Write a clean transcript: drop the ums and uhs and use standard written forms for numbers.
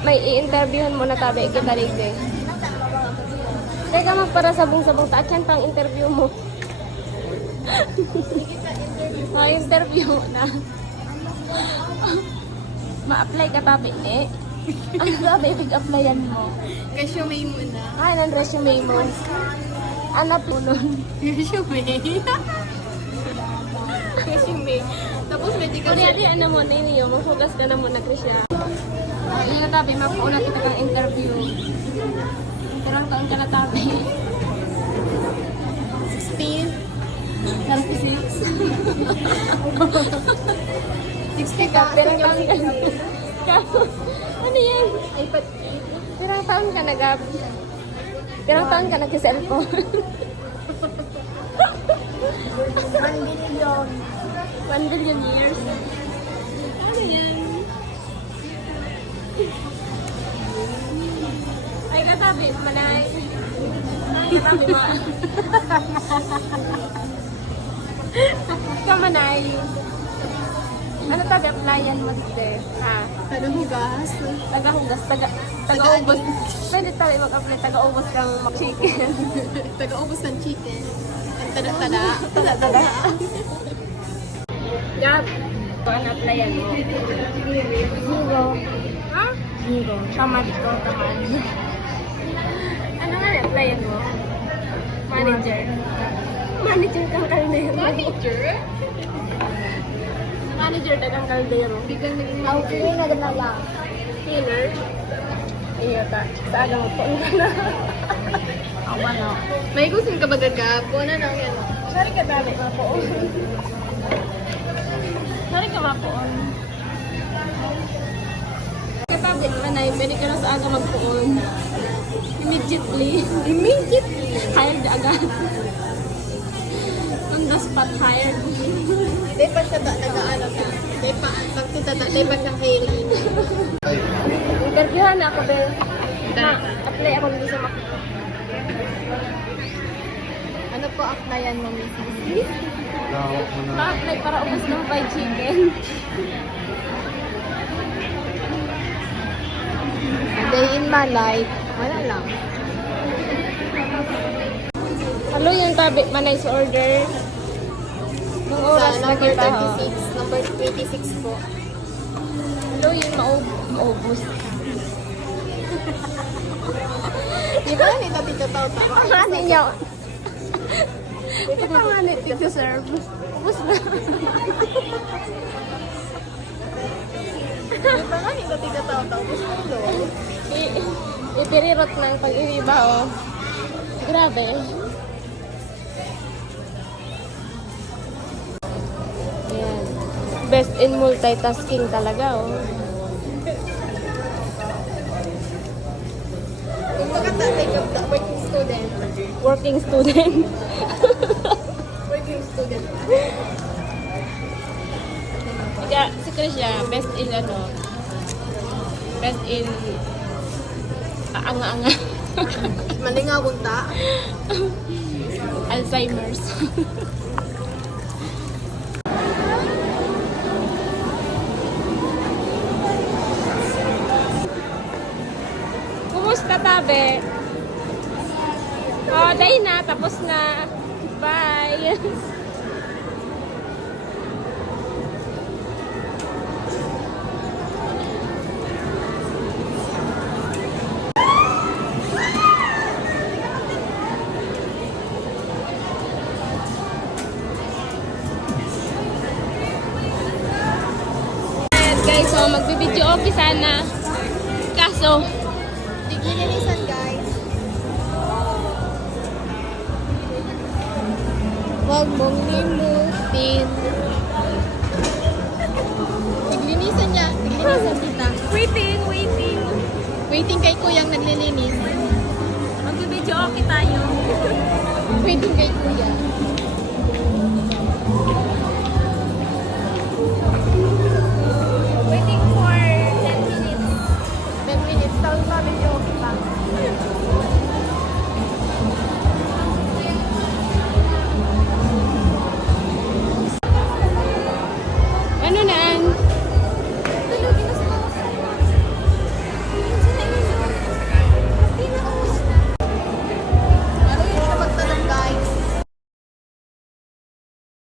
may i-interviewin mo na tabi kita rin. Teka magpara sabong-sabong taakyan pang interview mo. Ma-interview na. Ma-apply ka tabi eh. Ano tabi pig-applyan mo? Resume mo na. Ay, ang resume mo. Anap mo nun. Resume. Resume. Tapos medical Kaya di ano mo, niniyo, mafugas ka na muna Krisya. Ano na tabi, mapuuna kita kang interview. Karang taon ka na tabi. 16. 36. 60 ka. Pirang taon ka na. Ano yan? Pirang taon ka na, Gab. Pirang taon ka nag-cellphone. 1 billion. 1 billion years. Ano yan? Ay, katabi, manay. Ay, katabi mo. Ikaw manay. Ano tabi, applyan mo dito? Ha? Hugas. Taga-hugas, taga-ubos. Pwede tabi mag-apply, taga-ubos kang chicken. Taga-ubos ng chicken. Ang tada-tada. Tada-tada. Gab, ano applyan mo? Zero. Ha? Zero. Tamad ko, tamad. Ano nga applyan mo? Manager. Manager kang kaldero. Manager? Manager dagang kaldero. Biglang naging okay na lang. Cleaner. Iya ka. Saan mo po na? Awa na. May gusin ka ba gagab? Kuna na yan. Sari ka dali mapoon. Sari ka mapoon. Katabi naman ay pwede ka na sa aga magpoon. Immediately. Immediately. Hired agad. On the spot hired. Di pa siya nag-aano ka. Di pa, pagtutata, di pa siya Hailey. Interviewhan na ako, Bel. Apply ako dito sa Ano po applyan mo, Mrs. Ma-apply para ubos ng fried chicken. Day in my life. Wala lang. Hello, yung tabi manay sa order. Nung oras Sa na number kita, ho. 36. Number 26 po. Hello, yung maubos. Di ba nito tito-tauta? Panganin niya. Ito panganin dito, sir. Ubus na. Di ba nga nito tito-tauta? Ubus mo lo. Ipirirot ng pag-iiba, oh. Grabe. Ayan. Best in multitasking talaga, oh. Kung magka-take of the working student. Working student. Working student. Kaya, si Krisya, best in ano, best in anga-anga. Maningawang ta. Alzheimer's. Kumusta, tabe? Oh, day na. Tapos na. Bye. Guys, so magbibideo okay sana. Kaso, Tigilinisan guys. Huwag mong limutin. Tiglinisan niya. Tiglinisan kita. waiting. Waiting kay kuyang naglilinis. Magbibideo okay tayo. Waiting kay kuya.